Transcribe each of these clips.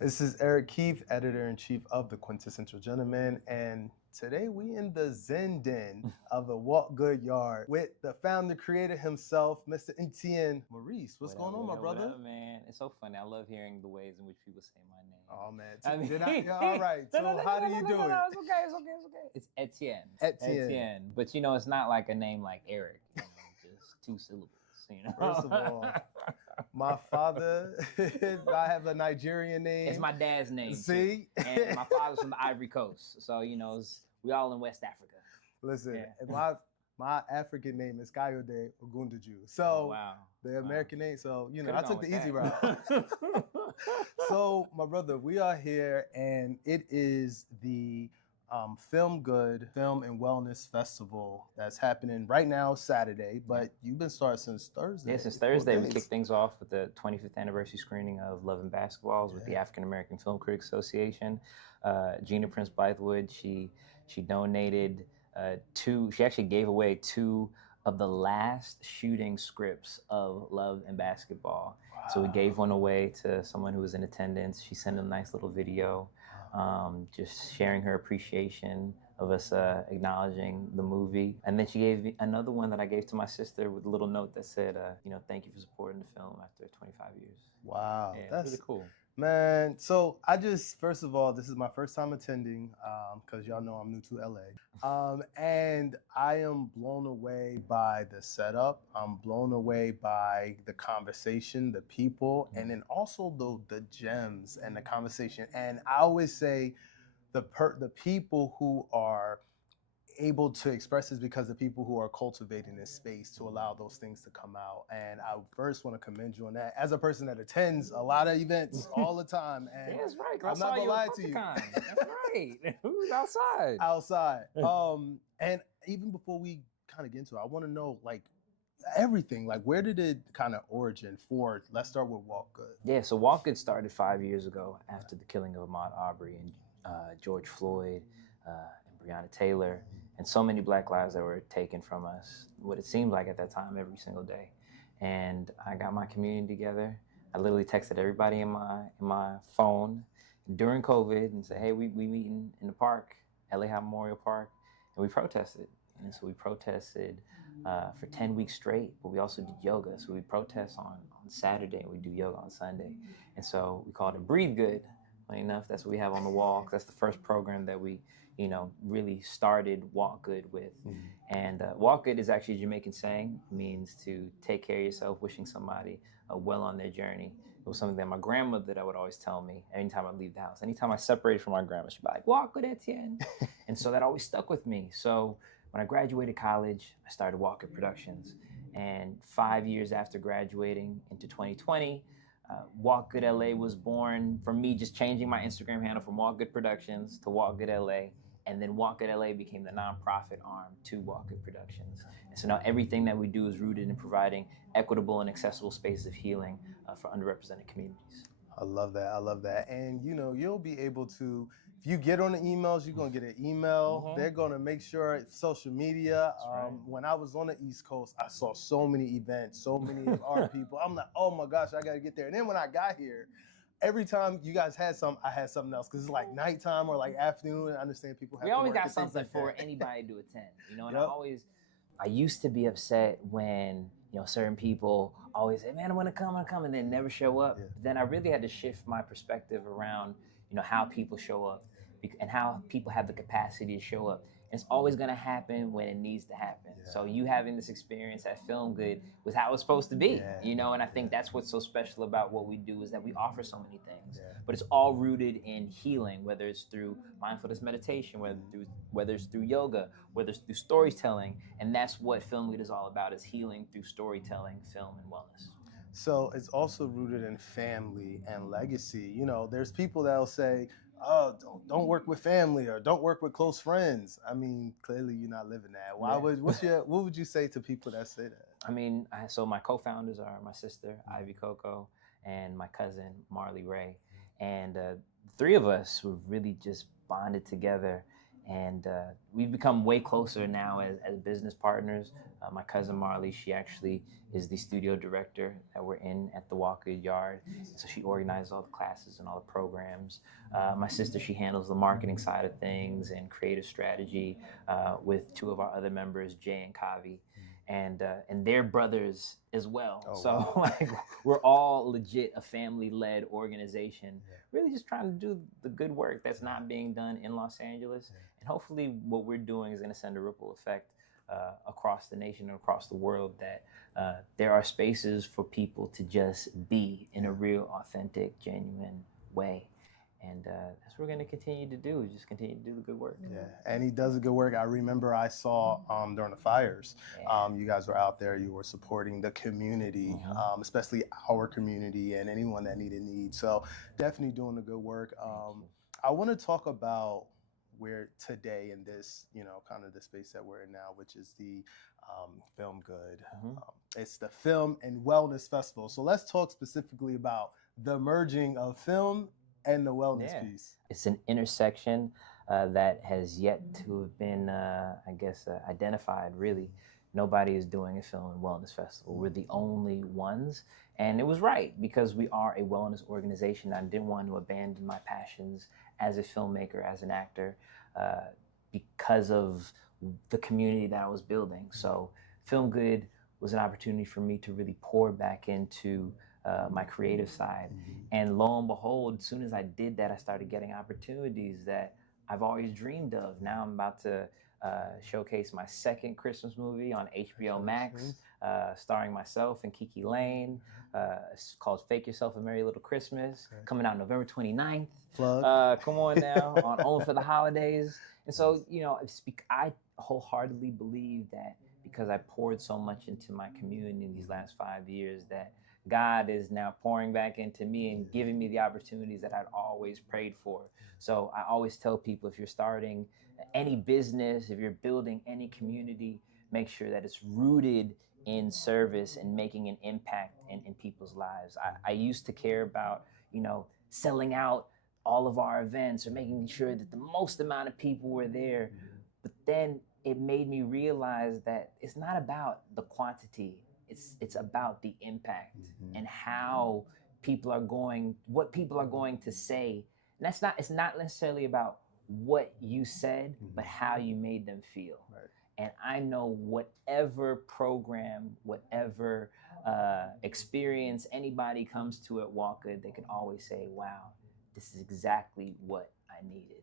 This is Eric Keefe, editor-in-chief of The Quintessential Gentleman, and today we in the Zen Den of the WalkGood Yard with the founder, creator himself, Mr. Etienne Maurice. What's going on, my brother? What up, man? It's so funny. I love hearing the ways in which people say my name. Oh, man. I mean, Yeah, all right. So how do you do it? It's okay. It's Etienne. Etienne. But, you know, it's not like a name like Eric. You know, just two syllables, you know? First of all, my father, I have a Nigerian name. It's my dad's name. See? Too. And my father's from the Ivory Coast. So, you know, we all in West Africa. Listen, my African name is Kayode Ogundaju. So the American name, so, you know, I took the easy route. So, my brother, we are here, and it is the Film Good Film and Wellness Festival that's happening right now, Saturday, but you've been started since Thursday. Yeah, since Thursday. We kicked things off with the 25th anniversary screening of Love and Basketballs with the African American Film Critics Association. Gina Prince Bythewood, she donated she actually gave away 2 of the last shooting scripts of Love and Basketball. Wow. So we gave one away to someone who was in attendance. She sent a nice little video, just sharing her appreciation of us acknowledging the movie. And then she gave me another one that I gave to my sister with a little note that said, you know, thank you for supporting the film after 25 years. Wow. Yeah, that's really cool. Man, so first of all, this is my first time attending, because y'all know I'm new to LA. And I am blown away by the setup. I'm blown away by the conversation, the people, and then also the gems and the conversation. And I always say the people who are able to express this because the people who are cultivating this space to allow those things to come out. And I first want to commend you on that as a person that attends a lot of events all the time. And yeah, that's right. I'm not gonna lie to you. That's right. Who's outside? Outside. And even before we kind of get into it, I want to know, like, everything, like, where did it kind of origin for? Let's start with WalkGood. Yeah, so WalkGood started 5 years ago after the killing of Ahmaud Arbery and George Floyd and Breonna Taylor, and so many Black lives that were taken from us, what it seemed like at that time, every single day. And I got my community together. I literally texted everybody in my phone during COVID and said, hey, we meeting in the park, LA Memorial Park, and we protested. And so we protested for 10 weeks straight, but we also did yoga. So we protest on Saturday and we do yoga on Sunday. And so we called it Breathe Good. Funny enough, that's what we have on the wall, because that's the first program that we, you know, really started WalkGood with. Mm-hmm. And WalkGood is actually a Jamaican saying. It means to take care of yourself, wishing somebody well on their journey. It was something that my grandmother that would always tell me anytime I leave the house. Anytime I separated from my grandma, she'd be like, WalkGood, Etienne. And so that always stuck with me. So when I graduated college, I started WalkGood Productions. And 5 years after graduating into 2020, WalkGood LA was born from me just changing my Instagram handle from WalkGood Productions to WalkGood LA. And then WalkGood LA became the nonprofit arm to WalkGood Productions. And so now everything that we do is rooted in providing equitable and accessible spaces of healing for underrepresented communities. I love that. I love that. And, you know, you'll be able to, if you get on the emails, you're going to get an email. Mm-hmm. They're going to make sure social media. Right. When I was on the East Coast, I saw so many events, so many of our people. I'm like, oh my gosh, I got to get there. And then when I got here, every time you guys had something, I had something else, because it's like nighttime or like afternoon. I understand people have we to always work got something like for anybody to attend, you know. And yep. I used to be upset when, you know, certain people always say, man, I'm gonna come, and then never show up. Yeah. But then I really had to shift my perspective around, you know, how people show up and how people have the capacity to show up. And it's always gonna happen when it needs to happen. Yeah. So you having this experience at Film Good was how it's supposed to be, you know. And I think that's what's so special about what we do, is that we offer so many things, but it's all rooted in healing, whether it's through mindfulness meditation, whether it's through yoga, whether it's through storytelling. And that's what Film Good is all about, is healing through storytelling, film, and wellness. So it's also rooted in family and legacy. You know, there's people that'll say, oh, don't work with family or don't work with close friends. I mean, clearly you're not living that. What would you say to people that say that? I mean, so my co-founders are my sister, Ivy Coco, and my cousin, Marley Ray. And the three of us were really just bonded together. And we've become way closer now as business partners. My cousin Marley, she actually is the studio director that we're in at the WalkGood Yard. So she organizes all the classes and all the programs. My sister, she handles the marketing side of things and creative strategy with two of our other members, Jay and Kavi. And they're brothers as well. Oh, so wow. like we're all legit a family-led organization, really just trying to do the good work that's not being done in Los Angeles. And hopefully what we're doing is going to send a ripple effect across the nation and across the world, that there are spaces for people to just be in a real, authentic, genuine way. And that's what we're going to continue to do, is just continue to do the good work. Yeah, and he does a good work. I remember I saw during the fires, you guys were out there, you were supporting the community, especially our community and anyone that needed need. So definitely doing the good work. I want to talk about where today in this, kind of the space that we're in now, which is the FilmGood. It's the Film and Wellness Festival. So let's talk specifically about the merging of film and the wellness piece. It's an intersection that has yet to have been, identified, really. Nobody is doing a film and wellness festival. We're the only ones. And it was right, because we are a wellness organization. I didn't want to abandon my passions as a filmmaker, as an actor, because of the community that I was building. So FilmGood was an opportunity for me to really pour back into my creative side. And lo and behold, as soon as I did that, I started getting opportunities that I've always dreamed of. Now I'm about to showcase my second Christmas movie on HBO Max, starring myself and Kiki Lane. It's called Fake Yourself a Merry Little Christmas, coming out November 29th. Plug. Come on now, on Own for the Holidays. And so, I wholeheartedly believe that because I poured so much into my community in these last 5 years, that God is now pouring back into me and giving me the opportunities that I'd always prayed for. So I always tell people, if you're starting any business, if you're building any community, make sure that it's rooted in service and making an impact in people's lives. I used to care about, selling out all of our events or making sure that the most amount of people were there. But then it made me realize that it's not about the quantity. It's about the impact and how what people are going to say. And it's not necessarily about what you said, but how you made them feel. Right. And I know whatever program, whatever experience anybody comes to at WalkGood, they can always say, wow, this is exactly what I needed.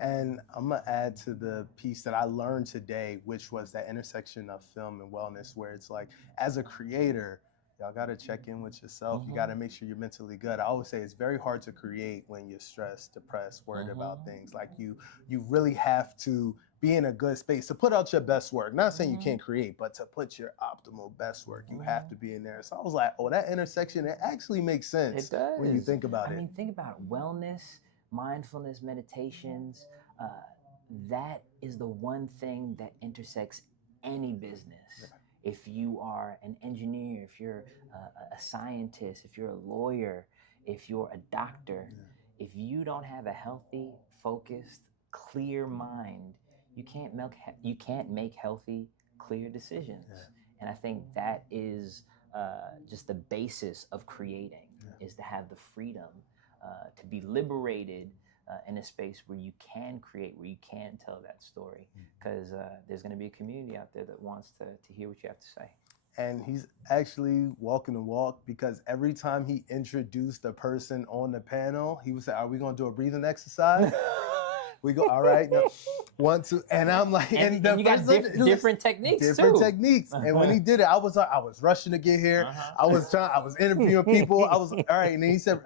And I'm gonna add to the piece that I learned today, which was that intersection of film and wellness, where it's like, as a creator, y'all gotta check in with yourself. You gotta make sure you're mentally good. I always say it's very hard to create when you're stressed, depressed, worried about things. Like you really have to be in a good space to put out your best work. Not saying you can't create, but to put your optimal best work, you have to be in there. So I was like, oh, that intersection, it actually makes sense. It does. When you think about it. I mean, think about wellness, mindfulness, meditations. That is the one thing that intersects any business. If you are an engineer, if you're a scientist, if you're a lawyer, if you're a doctor, if you don't have a healthy, focused, clear mind, you can't make healthy, clear decisions. And I think that is just the basis of creating, is to have the freedom to be liberated in a space where you can create, where you can tell that story, because there's going to be a community out there that wants to hear what you have to say. And he's actually walking the walk, because every time he introduced a person on the panel, he would say, are we going to do a breathing exercise? We go, all right, no, 1, 2, and I'm like, and you got different techniques different too. techniques. And when he did it, I was rushing to get here. I was interviewing people. I was all right, and then he said,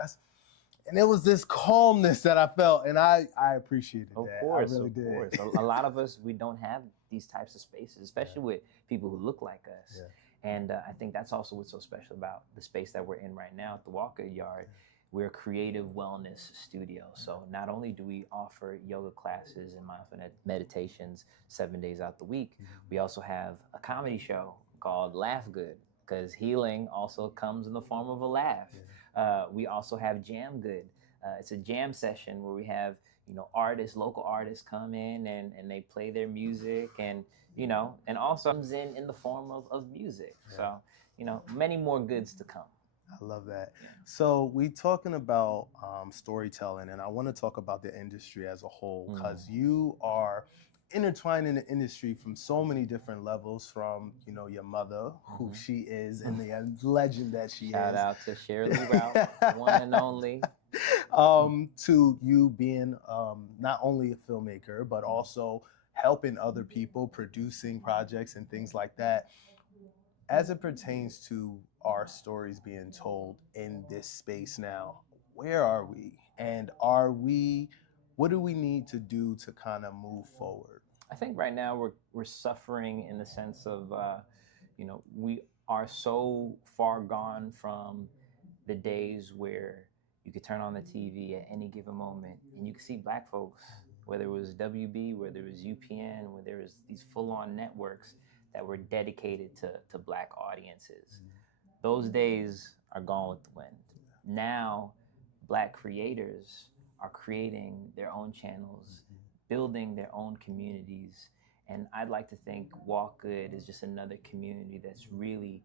and it was this calmness that I felt, and I appreciated that. I really did. Of course. A lot of us, we don't have these types of spaces, especially with people who look like us. And I think that's also what's so special about the space that we're in right now at the WalkGood Yard. We're a creative wellness studio. So not only do we offer yoga classes and mindfulness meditations 7 days out the week, we also have a comedy show called Laugh Good, because healing also comes in the form of a laugh. We also have Jam Good. It's a jam session where we have artists, local artists come in and they play their music, and and also comes in the form of music. Yeah. So many more goods to come. I love that. Yeah. So we talking about storytelling, and I want to talk about the industry as a whole, because you are intertwined in the industry from so many different levels, from your mother, who she is, and the legend that she Shout is. out to Shirley Ralph, one and only. To you being not only a filmmaker, but also helping other people, producing projects and things like that. As it pertains to our stories being told in this space now, where are we? And what do we need to do to kind of move forward? I think right now we're suffering in the sense of we are so far gone from the days where you could turn on the TV at any given moment and you could see black folks, whether it was WB, whether it was UPN, whether it was these full-on networks that were dedicated to black audiences. Those days are gone with the wind. Now, black creators are creating their own channels, building their own communities. And I'd like to think WalkGood is just another community that's really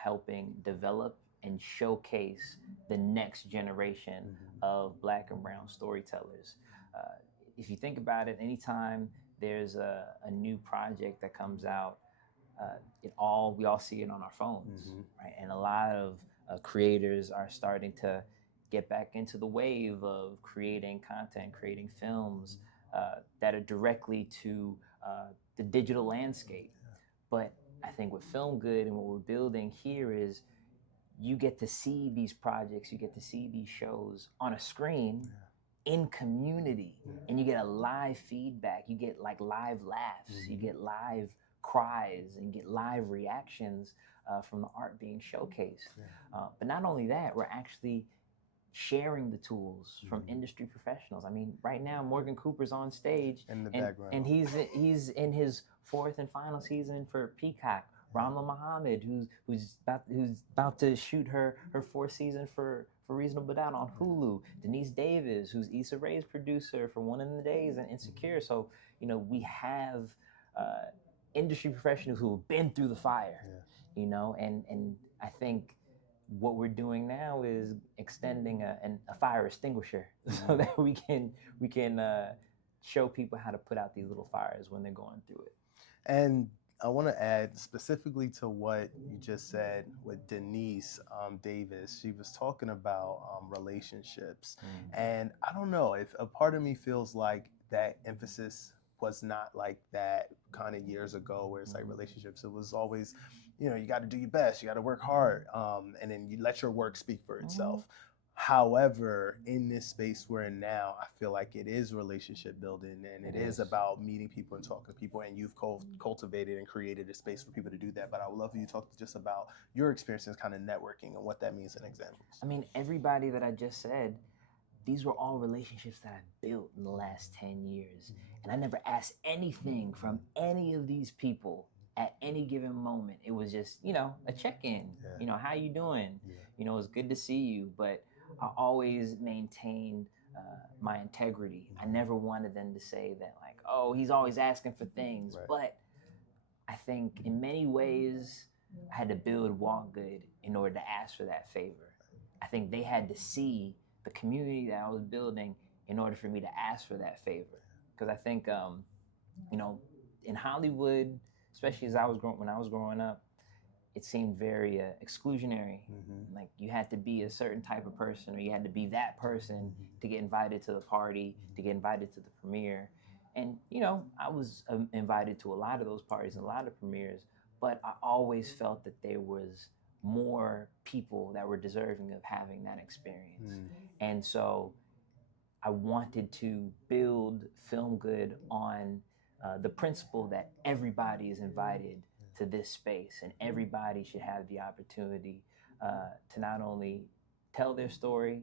helping develop and showcase the next generation of black and brown storytellers. If you think about it, anytime there's a new project that comes out, we all see it on our phones, right? And a lot of creators are starting to get back into the wave of creating content, creating films that are directly to the digital landscape. But I think with Film Good and what we're building here is you get to see these projects, you get to see these shows on a screen in community, and you get a live feedback, you get like live laughs, you get live cries, and get live reactions from the art being showcased. But not only that, we're actually sharing the tools from industry professionals. I mean, right now Morgan Cooper's on stage in the background, and he's in his fourth and final season for Peacock. Ramla Muhammad, who's about to shoot her fourth season for Reasonable Doubt on Hulu. Denise Davis, who's Issa Rae's producer for One in the Days and Insecure. So we have industry professionals who have been through the fire, and I think what we're doing now is extending a fire extinguisher so that we can show people how to put out these little fires when they're going through it. And I want to add specifically to what you just said with Denise Davis. She was talking about relationships. And I don't know, if a part of me feels like that emphasis was not like that kind of years ago, where it's like relationships. It was always, you got to do your best, you got to work hard, and then you let your work speak for itself. However, in this space we're in now, I feel like it is relationship building, and it is about meeting people and talking to people, and you've cultivated and created a space for people to do that. But I would love for you to talk just about your experiences kind of networking and what that means in examples. I mean, everybody that I just said, these were all relationships that I built in the last 10 years. And I never asked anything from any of these people at any given moment. It was just, a check-in, how you doing? It's good to see you. But I always maintained my integrity. I never wanted them to say that, like, oh, he's always asking for things. Right. But I think in many ways, I had to build WalkGood in order to ask for that favor. I think they had to see the community that I was building in order for me to ask for that favor. Because I think, in Hollywood, especially when I was growing up, it seemed very exclusionary. Like you had to be a certain type of person, or you had to be that person to get invited to the party, to get invited to the premiere. And, I was invited to a lot of those parties and a lot of premieres, but I always felt that there was more people that were deserving of having that experience. And so I wanted to build Film Good on the principle that everybody is invited to this space, and everybody should have the opportunity to not only tell their story,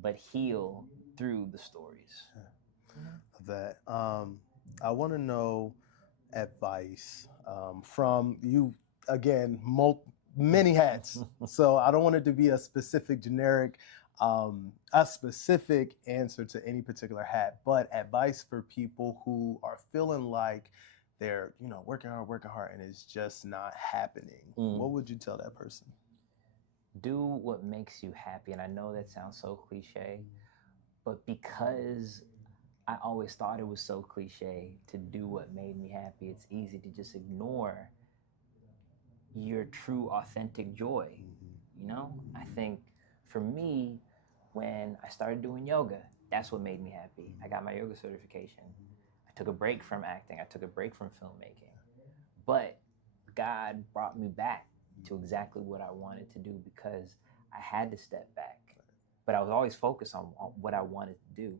but heal through the stories. That I want to know advice from you, again, many hats. So I don't want it to be a specific generic a specific answer to any particular hat, but advice for people who are feeling like they're, working hard, and it's just not happening. What would you tell that person? Do what makes you happy. And I know that sounds so cliche, but because I always thought it was so cliche to do what made me happy, it's easy to just ignore your true, authentic joy. I think for me, when I started doing yoga, that's what made me happy. I got my yoga certification. I took a break from acting. I took a break from filmmaking. But God brought me back to exactly what I wanted to do because I had to step back. But I was always focused on what I wanted to do.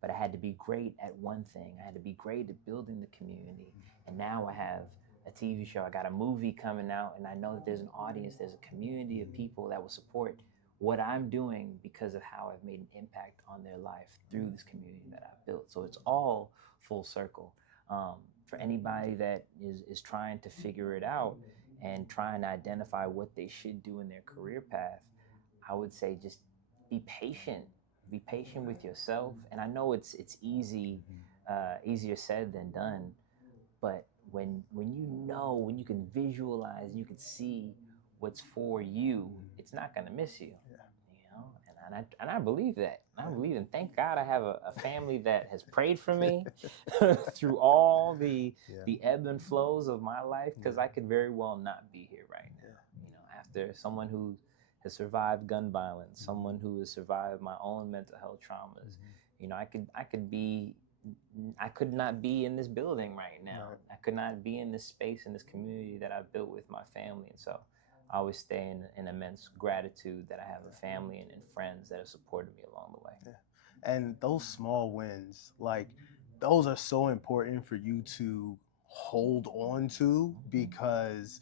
But I had to be great at one thing. I had to be great at building the community. And now I have a TV show. I got a movie coming out, and I know that there's an audience, there's a community of people that will support what I'm doing because of how I've made an impact on their life through this community that I've built. So it's all full circle. For anybody that is trying to figure it out and trying to identify what they should do in their career path, I would say just be patient. Be patient with yourself. And I know it's easier said than done, but when you can visualize, you can see what's for you, it's not going to miss you. And I believe that. I believe, and thank God I have a family that has prayed for me through all the ebb and flows of my life, because I could very well not be here right now. After someone who has survived gun violence, someone who has survived my own mental health traumas, I could not be in this building right now. Right. I could not be in this space, in this community that I've built with my family. And so I always stay in immense gratitude that I have a family and friends that have supported me along the way. Yeah. And those small wins, those are so important for you to hold on to, because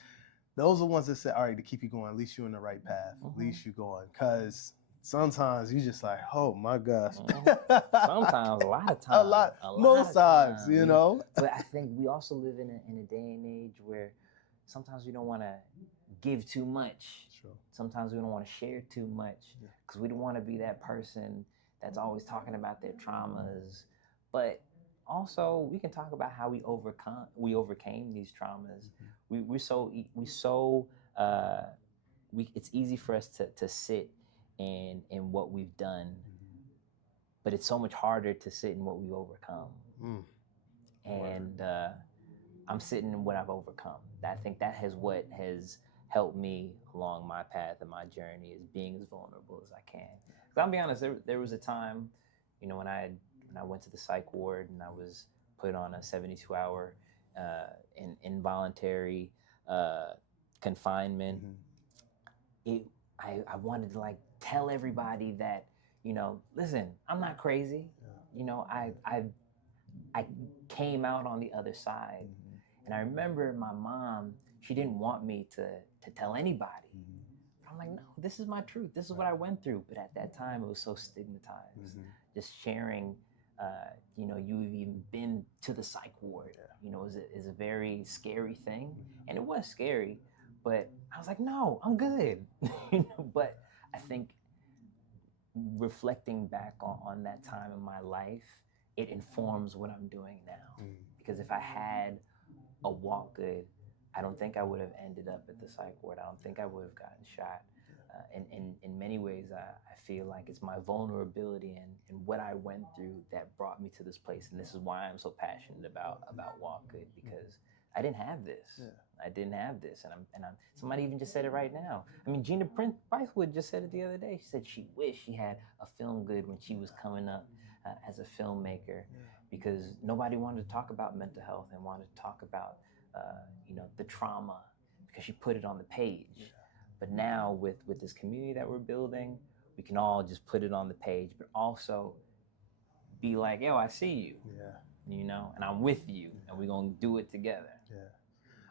those are the ones that say, all right, to keep you going, at least you're in the right path, at least you're going. Because sometimes you just like, oh my gosh. Sometimes, a lot of times. Most times, But I think we also live in a day and age where sometimes we don't want to give too much. Sure. Sometimes we don't want to share too much because we don't want to be that person that's always talking about their traumas. But also, we can talk about how we overcame these traumas. It's easy for us to sit in what we've done, but it's so much harder to sit in what we've overcome. And I'm sitting in what I've overcome. I think that what has helped me along my path and my journey is being as vulnerable as I can. Because I'll be honest, there was a time, when I went to the psych ward and I was put on a 72-hour involuntary confinement. I wanted to tell everybody that, listen, I'm not crazy. I came out on the other side. And I remember my mom, she didn't want me to tell anybody. I'm like, no, this is my truth. This is what I went through. But at that time, it was so stigmatized. Just sharing, you've even been to the psych ward, is a very scary thing. And it was scary, but I was like, no, I'm good. But I think reflecting back on that time in my life, it informs what I'm doing now. Because if I had a WalkGood, I don't think I would have ended up at the psych ward. I don't think I would have gotten shot. In many ways, I feel like it's my vulnerability and what I went through that brought me to this place. And this is why I'm so passionate about WalkGood, because I didn't have this. I didn't have this. And I'm somebody even just said it right now. I mean, Gina Pricewood just said it the other day. She said she wished she had a film good when she was coming up as a filmmaker, because nobody wanted to talk about mental health and wanted to talk about the trauma, because she put it on the page. But now with this community that we're building, we can all just put it on the page, but also be like, yo, I see you, and I'm with you, and we're going to do it together.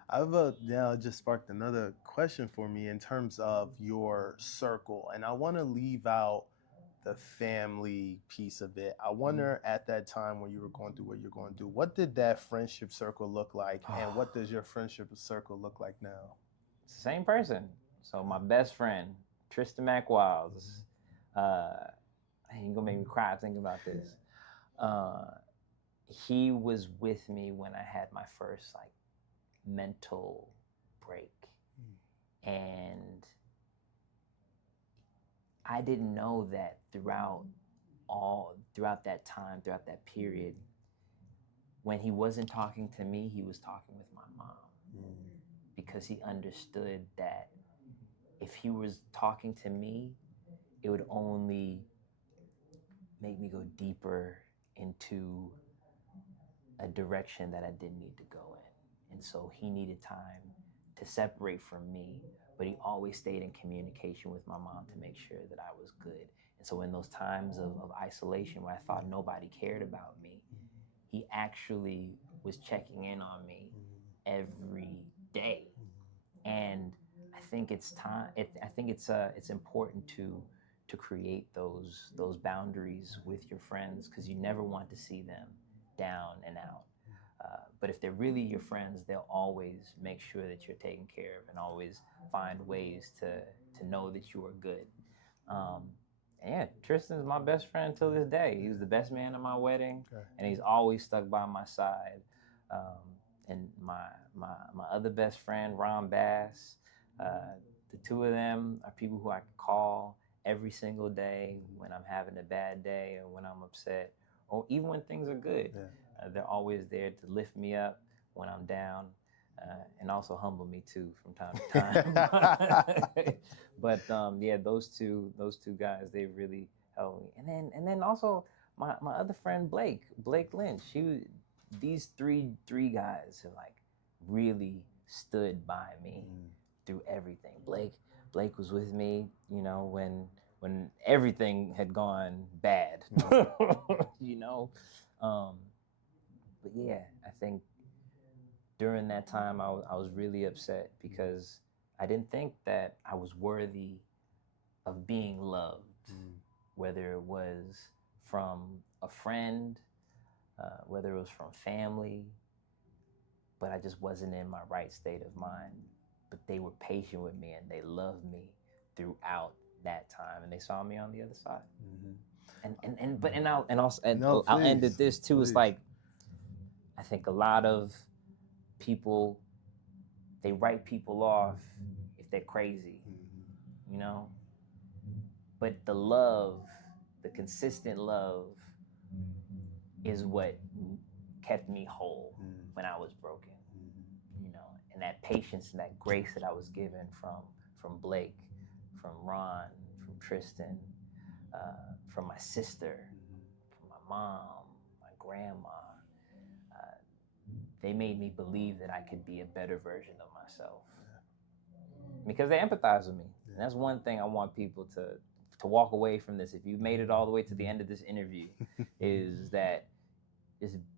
I've just sparked another question for me in terms of your circle. And I want to leave out the family piece of it. I wonder, at that time when you were going through what you're going through, what did that friendship circle look like? And what does your friendship circle look like now? It's the same person. So my best friend, Tristan McWiles, You're gonna make me cry thinking about this. He was with me when I had my first like mental break, and I didn't know that throughout that time, throughout that period, when he wasn't talking to me, he was talking with my mom, because he understood that if he was talking to me, it would only make me go deeper into a direction that I didn't need to go in. And so he needed time to separate from me, but he always stayed in communication with my mom to make sure that I was good. And so in those times of isolation where I thought nobody cared about me, he actually was checking in on me every day. And I think it's time. I think it's important to create those boundaries with your friends, because you never want to see them down and out. But if they're really your friends, they'll always make sure that you're taken care of and always find ways to know that you are good. Um, and yeah, Tristan's my best friend till this day. He was the best man at my wedding, and he's always stuck by my side. And my other best friend, Ron Bass, the two of them are people who I can call every single day when I'm having a bad day or when I'm upset, or even when things are good. They're always there to lift me up when I'm down, and also humble me too from time to time. But yeah, those two guys, they really helped me. And then also my other friend Blake Lynch. These three guys have like really stood by me through everything. Blake was with me, you know, when everything had gone bad, you know. But yeah, I think during that time I was really upset because I didn't think that I was worthy of being loved, whether it was from a friend, whether it was from family, but I just wasn't in my right state of mind. But they were patient with me and they loved me throughout that time, and they saw me on the other side. I'll end at this too. It's like, I think a lot of people, they write people off if they're crazy, you know. But the love, the consistent love, is what kept me whole when I was broken, you know. And that patience and that grace that I was given from Blake, from Ron, from Tristan, from my sister, from my mom, my grandma, they made me believe that I could be a better version of myself, because they empathize with me. And that's one thing I want people to walk away from this. If you made it all the way to the end of this interview, is that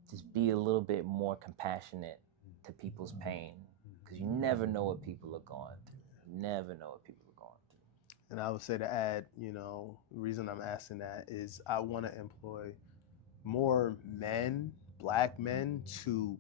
just be a little bit more compassionate to people's pain, because you never know what people are going through. You never know what people are going through. And I would say, to add, you know, the reason I'm asking that is I want to employ more men, Black men, to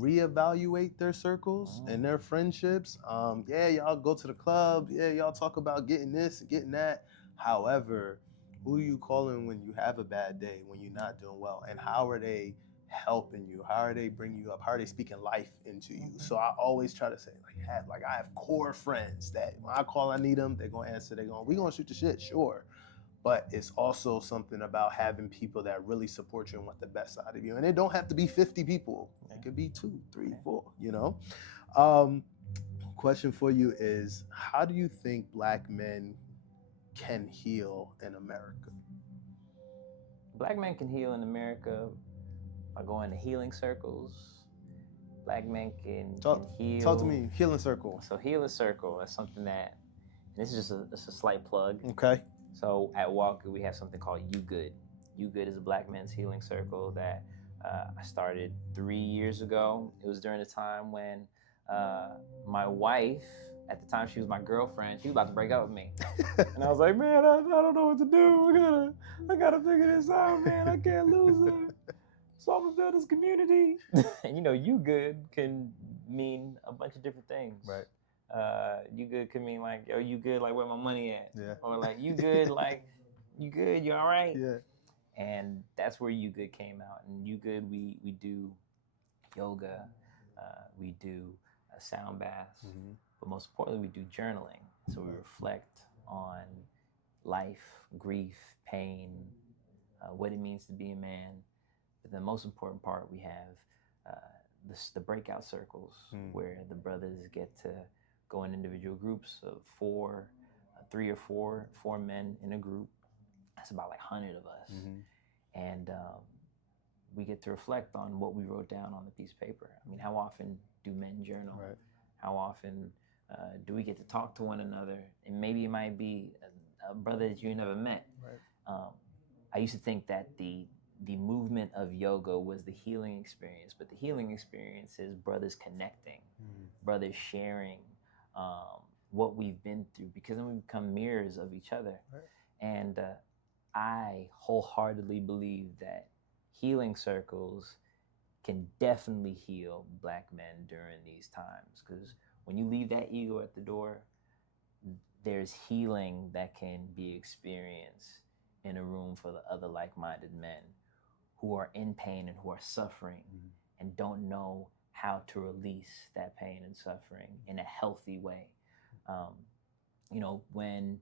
reevaluate their circles and their friendships. Yeah, y'all go to the club. Yeah, y'all talk about getting this and getting that. However, who are you calling when you have a bad day, when you're not doing well? And how are they helping you? How are they bringing you up? How are they speaking life into you? So I always try to say, I have core friends that when I call, I need them, they're going to answer. We going to shoot the shit, sure. But it's also something about having people that really support you and want the best out of you. And it don't have to be 50 people. It could be 2, 3, 4, you know? Question for you is, how do you think Black men can heal in America? Black men can heal in America by going to healing circles. Black men can heal. Talk to me, healing circle. So healing circle is something that, and this is just a slight plug. Okay. So at WalkGood, we have something called You Good. You Good is a Black men's healing circle that I started 3 years ago. It was during the time when my wife, at the time she was my girlfriend, she was about to break up with me. And I was like, man, I don't know what to do. I gotta figure this out, man. I can't lose her. So I'm gonna build this community. And you know, You Good can mean a bunch of different things. Right. You good could mean like, yo, you good, like where my money at? Yeah. Or like, you good, like You good? You all right? Yeah. And that's where You Good came out. And You Good, we do yoga, we do sound baths, Mm-hmm. but most importantly, we do journaling. So we reflect on life, grief, pain, what it means to be a man. But the most important part, we have the breakout circles where the brothers get to go in individual groups of four, three or four men in a group. That's about like 100 of us. Mm-hmm. And we get to reflect on what we wrote down on the piece of paper. I mean, how often do men journal? Right. How often do we get to talk to one another? And maybe it might be a brother that you never met. Right. I used to think that the movement of yoga was the healing experience, but the healing experience is brothers connecting, brothers sharing what we've been through, because then we become mirrors of each other. Right. And I wholeheartedly believe that healing circles can definitely heal Black men during these times, because when you leave that ego at the door, there's healing that can be experienced in a room full of other like-minded men who are in pain and who are suffering and don't know how to release that pain and suffering in a healthy way. You know, when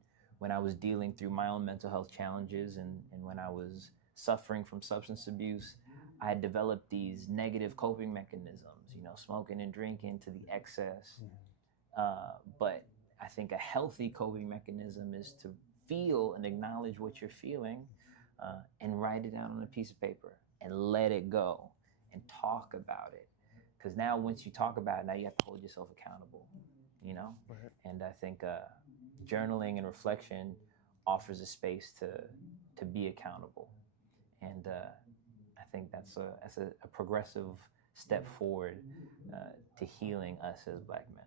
I was dealing through my own mental health challenges, and when I was suffering from substance abuse, I had developed these negative coping mechanisms, you know, smoking and drinking to the excess. But I think a healthy coping mechanism is to feel and acknowledge what you're feeling, and write it down on a piece of paper and let it go and talk about it. Because now once you talk about it, now you have to hold yourself accountable, you know? Right. And I think journaling and reflection offers a space to be accountable. And I think that's a progressive step forward to healing us as Black men.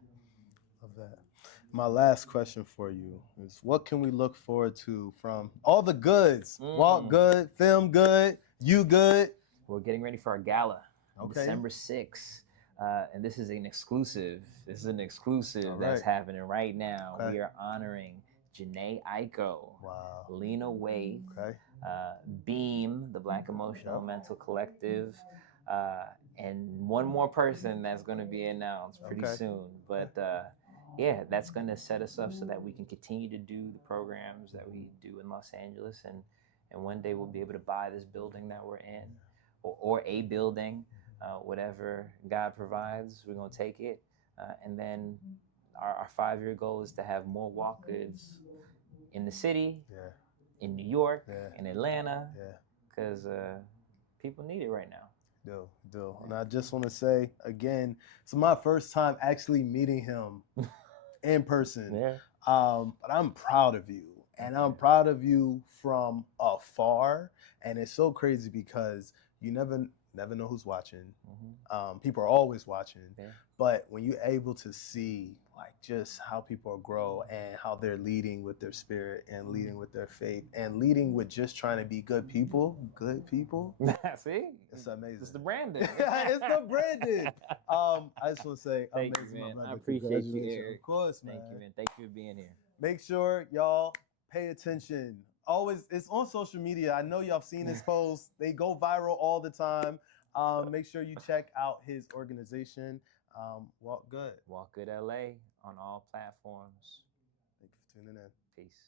Love that. My last question for you is, what can we look forward to from all the goods? Walk Good, Film Good, You Good. We're getting ready for our gala, Okay. December 6th. And this is an exclusive. This is an exclusive All that's right. happening right now. Okay. We are honoring Janae Aiko, Wow. Lena Waite, Okay. Beam, the Black Emotional Mental Collective, and one more person that's going to be announced pretty soon. But yeah, that's going to set us up so that we can continue to do the programs that we do in Los Angeles, and one day we'll be able to buy this building that we're in, or a building, whatever God provides, we're going to take it. And then our 5-year goal is to have more WalkGoods in the city, in New York, in Atlanta, because people need it right now. Do. And I just want to say again, it's my first time actually meeting him in person. But I'm proud of you. And I'm proud of you from afar. And it's so crazy because you never know who's watching. People are always watching. But when you're able to see like just how people grow and how they're leading with their spirit and leading with their faith and leading with just trying to be good people. See? It's amazing. It's the branding. It's the branding. I just want to say, thank amazing, you, man. my brother. I appreciate you, Congratulations. Eric. Of course, man. Thank you, man. Thank you for being here. Make sure y'all pay attention. Always, it's on social media. I know y'all have seen his posts. They go viral all the time. Make sure you check out his organization, WalkGood. WalkGood LA on all platforms. Thank you for tuning in. Peace.